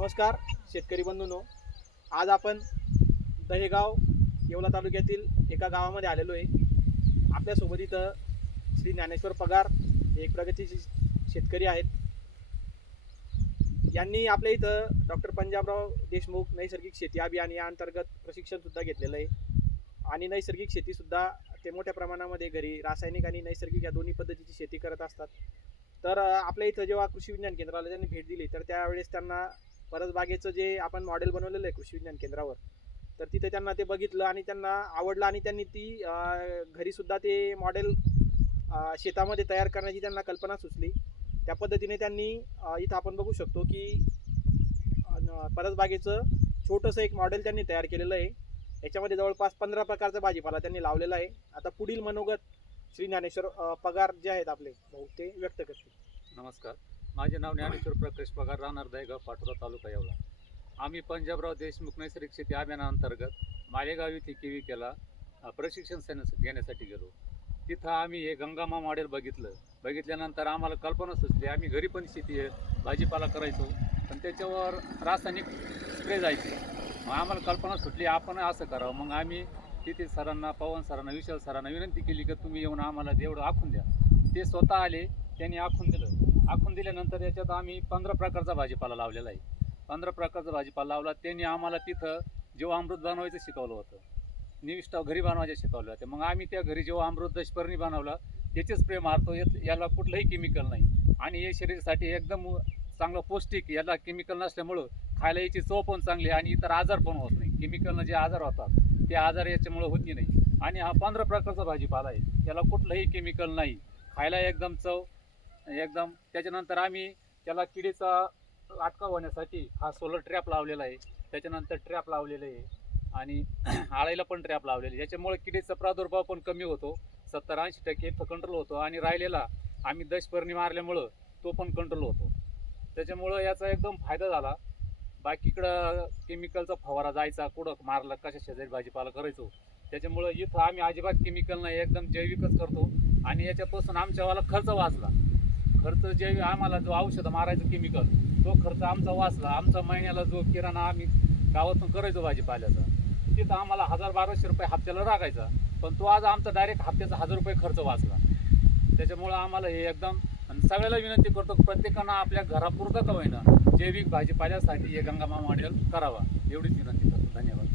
नमस्कार शेतकरी बंधूंनो. आज आपण दहेगाव येवला तालुक्यातील एका गावामध्ये आलेलो आहे. आपल्यासोबत इथं श्री ज्ञानेश्वर पगार हे एक प्रगतीशील शेतकरी आहेत. यांनी आपल्या इथं डॉक्टर पंजाबराव देशमुख नैसर्गिक शेती अभियान या अंतर्गत प्रशिक्षणसुद्धा घेतलेलं आहे. आणि नैसर्गिक शेतीसुद्धा ते मोठ्या प्रमाणामध्ये घरी रासायनिक आणि नैसर्गिक या दोन्ही पद्धतीची शेती करत असतात. तर आपल्या इथं जेव्हा कृषी विज्ञान केंद्राला त्यांनी भेट दिली तर त्यावेळेस त्यांना परसबागेचं जे आपण मॉडेल बनवलेलं आहे कृषी विज्ञान केंद्रावर तर तिथे त्यांना ते बघितलं आणि त्यांना आवडलं आणि त्यांनी ती घरीसुद्धा ते मॉडेल शेतामध्ये तयार करण्याची त्यांना कल्पना सुचली. त्या पद्धतीने त्यांनी इथं आपण बघू शकतो की परसबागेचं छोटंसं एक मॉडेल त्यांनी तयार केलेलं आहे. याच्यामध्ये जवळपास पंधरा प्रकारचा भाजीपाला त्यांनी लावलेला आहे. आता पुढील मनोगत श्री ज्ञानेश्वर पगार जे आहेत आपले भाऊ ते व्यक्त करतील. नमस्कार. माझे नाव ज्ञानेश्वर प्रकाश पगार राहणार दहेगाव पाटोदा तालुका येवला. आम्ही पंजाबराव देशमुख नैसर्गिक शेती अभियानाअंतर्गत मालेगाव येथे केवी केला प्रशिक्षण सेन- घेण्यासाठी गेलो. तिथं आम्ही हे गंगामा मॉडेल बघितलं. बघितल्यानंतर आम्हाला कल्पना सुचली आम्ही घरी पण शेती भाजीपाला करायचो. पण त्याच्यावर रासायनिक स्प्रे जायचे. मग आम्हाला कल्पना सुटली आपण असं करावं. मग आम्ही तिथे सरांना पवन सरांना विशाल सरांना विनंती केली की तुम्ही येऊन आम्हाला देवढं आखून द्या. ते स्वतः आले त्यांनी आखून दिलं. आखून दिल्यानंतर याच्यात आम्ही पंधरा प्रकारचा भाजीपाला लावलेला आहे. पंधरा प्रकारचा भाजीपाला लावला. त्यांनी आम्हाला तिथं जीवामृत बनवायचं शिकवलं होतं. निविष्ट घरी बनवायचं शिकवलं होतं. मग आम्ही त्या घरी जेव्हा अमृत दशपर्णी बनवला त्याचेच प्रेम मारतो याला कुठलंही केमिकल नाही. आणि हे शरीरासाठी एकदम चांगलं पौष्टिक याला केमिकल नसल्यामुळं खायला याची चव पण चांगली आहे आणि इतर आजार पण होत नाही. केमिकलनं जे आजार होतात ते आजार याच्यामुळं होती नाही. आणि हा पंधरा प्रकारचा भाजीपाला आहे. याला कुठलंही केमिकल नाही. खायला एकदम चव एकदम त्याच्यानंतर आम्ही त्याला किडीचा अटकाव होण्यासाठी हा सोलर ट्रॅप लावलेला आहे. त्याच्यानंतर ट्रॅप लावलेलं आहे. आणि आळायला पण ट्रॅप लावलेले आहे. याच्यामुळे किडीचा प्रादुर्भाव पण कमी होतो. सत्तर ऐंशी टक्के इथं कंट्रोल होतो. आणि राहिलेला आम्ही दशपर्णी मारल्यामुळं तो पण कंट्रोल होतो. त्याच्यामुळं याचा एकदम फायदा झाला. बाकीकडं केमिकलचा फवारा जायचा कुठं मारला कशा शेजारी भाजीपाला करायचो. त्याच्यामुळं इथं आम्ही अजिबात केमिकल नाही एकदम जैविकच करतो. आणि याच्यापासून आमच्यावाला खर्च वाचला. खर्च जे आम्हाला जो औषधं मारायचं केमिकल तो खर्च आमचा वाचला. आमचा महिन्याला जो किराणा आम्ही गावातून करायचो भाजीपाल्याचा तिथं आम्हाला हजार बाराशे रुपये हप्त्याला राखायचा पण तो आज आमचा डायरेक्ट हप्त्याचा हजार रुपये खर्च वाचला. त्याच्यामुळं आम्हाला हे एकदम आणि सगळ्याला विनंती करतो प्रत्येकानं आपल्या घरापुरतं का होईना जैविक भाजीपाल्यासाठी हे गंगामा मॉडेल करावा. एवढीच विनंती करतो. धन्यवाद.